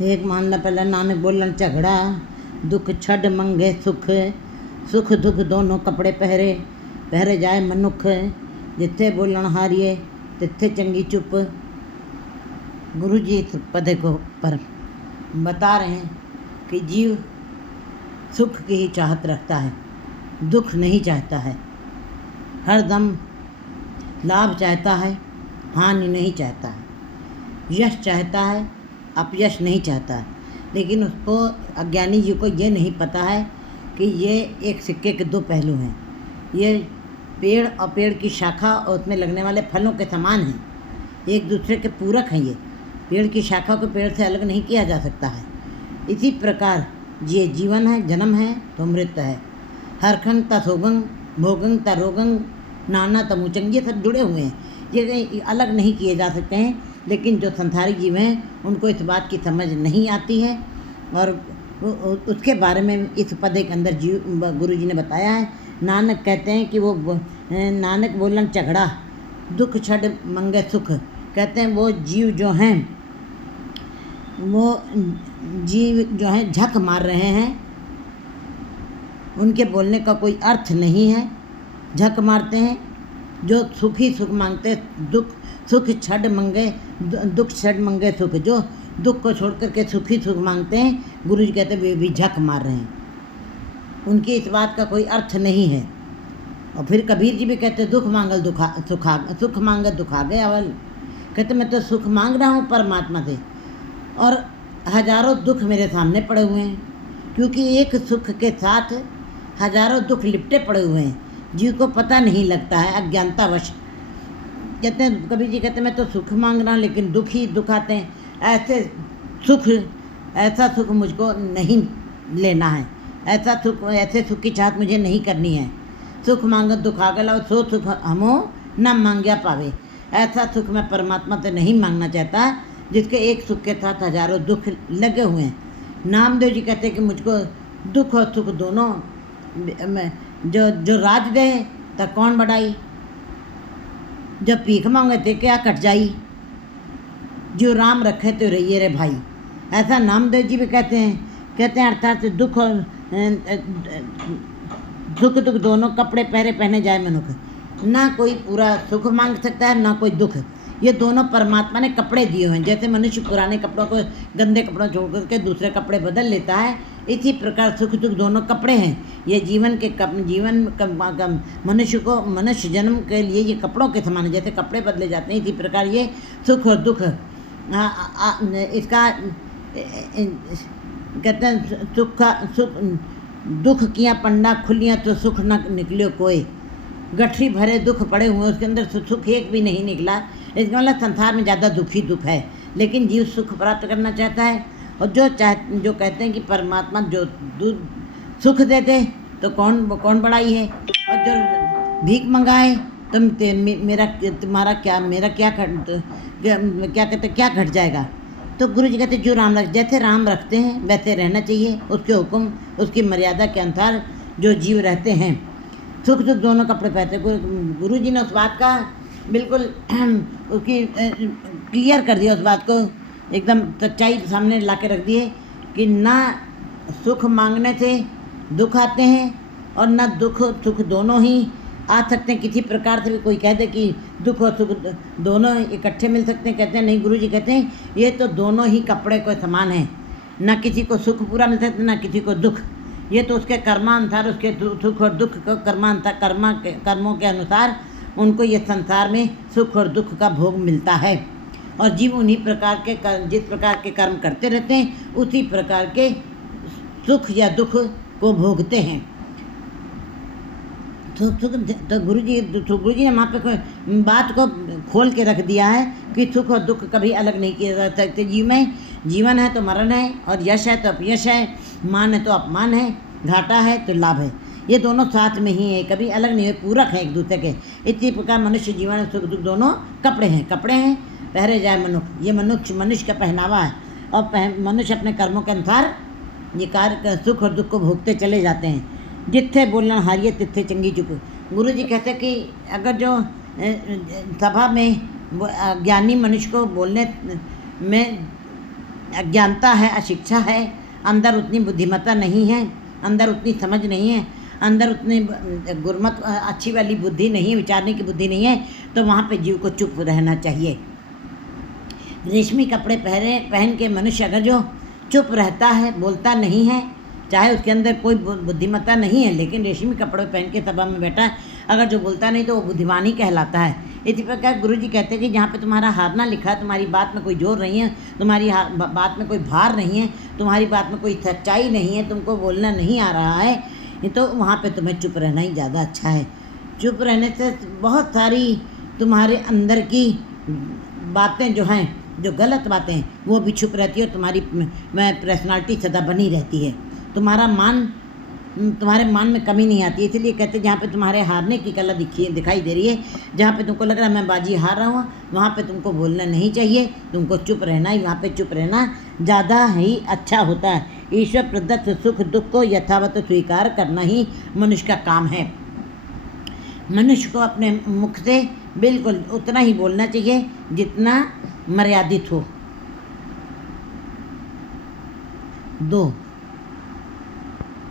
एक मान पहला नानक बोलन झगड़ा, दुख छड़ मंगे सुख, सुख दुख दोनों कपड़े पहरे, पहरे जाए मनुख, जिथे बोलन हारिए तिथे चंगी चुप। गुरु जी इस पद को पर बता रहे हैं कि जीव सुख की ही चाहत रखता है, दुख नहीं चाहता है, हर दम लाभ चाहता है, हानि नहीं चाहता है, यश चाहता है, अपयश नहीं चाहता है। लेकिन उसको अज्ञानी जी को ये नहीं पता है कि ये एक सिक्के के दो पहलू हैं। ये पेड़ और पेड़ की शाखा और उसमें लगने वाले फलों के समान हैं, एक दूसरे के पूरक हैं। ये पेड़ की शाखा को पेड़ से अलग नहीं किया जा सकता है। इसी प्रकार ये जीवन है, जन्म है तो मृत्यु है। हरखंड ता सोगंग, भोगंग ता रोगंग, नाना तमुचंग, ये सब जुड़े हुए हैं, ये अलग नहीं किए जा सकते हैं। लेकिन जो संसारिक जीव हैं उनको इस बात की समझ नहीं आती है और उसके बारे में इस पद के अंदर गुरु जी ने बताया है। नानक कहते हैं कि वो नानक बोलन झगड़ा, दुख छड़ मंगे सुख। कहते हैं वो जीव जो हैं, वो जीव जो हैं झक मार रहे हैं, उनके बोलने का कोई अर्थ नहीं है, झक मारते हैं। जो सुखी सुख मांगते, दुख सुख छड़ मंगे, दुख छड़ मंगे सुख, जो दुख को छोड़ करके सुखी सुख मांगते हैं, गुरु जी कहते हैं वे भी झक मार रहे हैं, उनकी इस बात का कोई अर्थ नहीं है। और फिर कबीर जी भी कहते दुख मांगल सुख मांगल दुखा गए अवल। कहते मैं तो सुख मांग रहा हूँ परमात्मा से और हजारों दुख मेरे सामने पड़े हुए हैं, क्योंकि एक सुख के साथ हजारों दुख लिपटे पड़े हुए हैं। जीव को पता नहीं लगता है, अज्ञानतावश। कहते हैं कबीर जी कहते मैं तो सुख मांग रहा हूँ लेकिन दुख ही दुख आते हैं। ऐसा सुख मुझको नहीं लेना है, ऐसे सुख की चाहत मुझे नहीं करनी है। सुख मांगत दुख आ गया, सो सुख हमो न मांग्या पावे। ऐसा सुख मैं परमात्मा से नहीं मांगना चाहता जिसके एक सुख के साथ हजारों दुख लगे हुए हैं। नामदेव जी कहते हैं कि मुझको दुख और सुख दोनों जो राज दे तो कौन बढ़ाई, जब भीख मांगे थे क्या कट जाई, जो राम रखे तो रहिए रे भाई। ऐसा नामदेव जी भी कहते हैं अर्थात दुख और सुख दुख दोनों कपड़े पहने जाए मनुख। ना कोई पूरा सुख मांग सकता है ना कोई दुख, ये दोनों परमात्मा ने कपड़े दिए हुए हैं। जैसे मनुष्य पुराने कपड़ों को, गंदे कपड़ों छोड़ करके दूसरे कपड़े बदल लेता है, इसी प्रकार सुख दुख दोनों कपड़े हैं। ये मनुष्य को मनुष्य जन्म के लिए ये कपड़ों के समान है, जैसे कपड़े बदले जाते हैं इसी प्रकार ये सुख और दुख इसका कहते हैं सुख दुख किया पंडा खुलियाँ तो सुख न निकलियो कोई। गठरी भरे दुख पड़े हुए, उसके अंदर सुख एक भी नहीं निकला। इसका मतलब संसार में ज़्यादा दुखी दुख है, लेकिन जीव सुख प्राप्त करना चाहता है। और जो कहते हैं कि परमात्मा जो सुख देते तो कौन बड़ाई है, और जो भीख मंगाए तो क्या घट जाएगा। तो गुरु जी कहते जो जैसे राम रखते हैं वैसे रहना चाहिए, उसके हुक्म उसकी मर्यादा के अनुसार जो जीव रहते हैं। सुख दुख दोनों कपड़े पहनते। गुरु जी ने उस बात का बिल्कुल उसकी क्लियर कर दिया, उस बात को एकदम सच्चाई सामने ला के रख दी है कि ना सुख मांगने से दुख आते हैं और ना दुख सुख दोनों ही आ सकते हैं। किसी प्रकार से भी कोई कह दे कि दुख और सुख दोनों इकट्ठे मिल सकते हैं, कहते हैं नहीं। गुरु जी कहते हैं ये तो दोनों ही कपड़े को समान हैं, ना किसी को सुख पूरा मिल सकता ना किसी को दुख। ये तो उसके कर्मानुसार, उसके सुख और दुख को कर्मों के अनुसार उनको ये संसार में सुख और दुख का भोग मिलता है। और जीव उन्हीं प्रकार के जिस प्रकार के कर्म करते रहते हैं उसी प्रकार के सुख या दुख को भोगते हैं। तो गुरु जी ने वहाँ पे बात को खोल के रख दिया है कि सुख और दुख कभी अलग नहीं किए जा सकते। जीवन है तो मरण है, और यश है तो अपयश है, मान है तो अपमान है, घाटा है तो लाभ है। ये दोनों साथ में ही है, कभी अलग नहीं है, पूरक है एक दूसरे के। इसी प्रकार मनुष्य जीवन सुख दुख दोनों कपड़े हैं पहरे जाए मनुख। ये मनुष्य का पहनावा है, और मनुष्य अपने कर्मों के अनुसार ये कार्य सुख और दुख को भोगते चले जाते हैं। जिथे बोलना हारिए तिथे चंगी चुप। गुरु जी कहते कि अगर जो सभा में ज्ञानी मनुष्य को बोलने में अज्ञानता है, अशिक्षा है, अंदर उतनी बुद्धिमत्ता नहीं है, अंदर उतनी समझ नहीं है, अंदर उतनी गुरमत अच्छी वाली बुद्धि नहीं है, विचारने की बुद्धि नहीं है, तो वहाँ पे जीव को चुप रहना चाहिए। रेशमी कपड़े पहन के मनुष्य अगर जो चुप रहता है, बोलता नहीं है, चाहे उसके अंदर कोई बुद्धिमत्ता नहीं है, लेकिन रेशमी कपड़े पहन के सभा में बैठा है, अगर जो बोलता नहीं तो वो बुद्धिमान ही कहलाता है। इसी प्रकार गुरु जी कहते हैं कि जहाँ पे तुम्हारा हारना लिखा है, तुम्हारी बात में कोई जोर नहीं है, तुम्हारी बात में कोई भार नहीं है, तुम्हारी बात में कोई सच्चाई नहीं है, तुमको बोलना नहीं आ रहा है, तो वहाँ पे तुम्हें चुप रहना ही ज़्यादा अच्छा है। चुप रहने से बहुत सारी तुम्हारे अंदर की बातें जो हैं, जो गलत बातें हैं, वो भी छुप रहती है और तुम्हारी पर्सनालिटी सदा बनी रहती है। तुम्हारे मान में कमी नहीं आती। इसलिए कहते हैं जहाँ पे तुम्हारे हारने की कला दिखाई दे रही है, जहाँ पे तुमको लग रहा है मैं बाजी हार रहा हूँ, वहाँ पे तुमको बोलना नहीं चाहिए, तुमको चुप रहना ही, वहाँ पे चुप रहना ज़्यादा ही अच्छा होता है। ईश्वर प्रदत्त सुख दुख को यथावत स्वीकार करना ही मनुष्य का काम है। मनुष्य को अपने मुख से बिल्कुल उतना ही बोलना चाहिए जितना मर्यादित हो। 2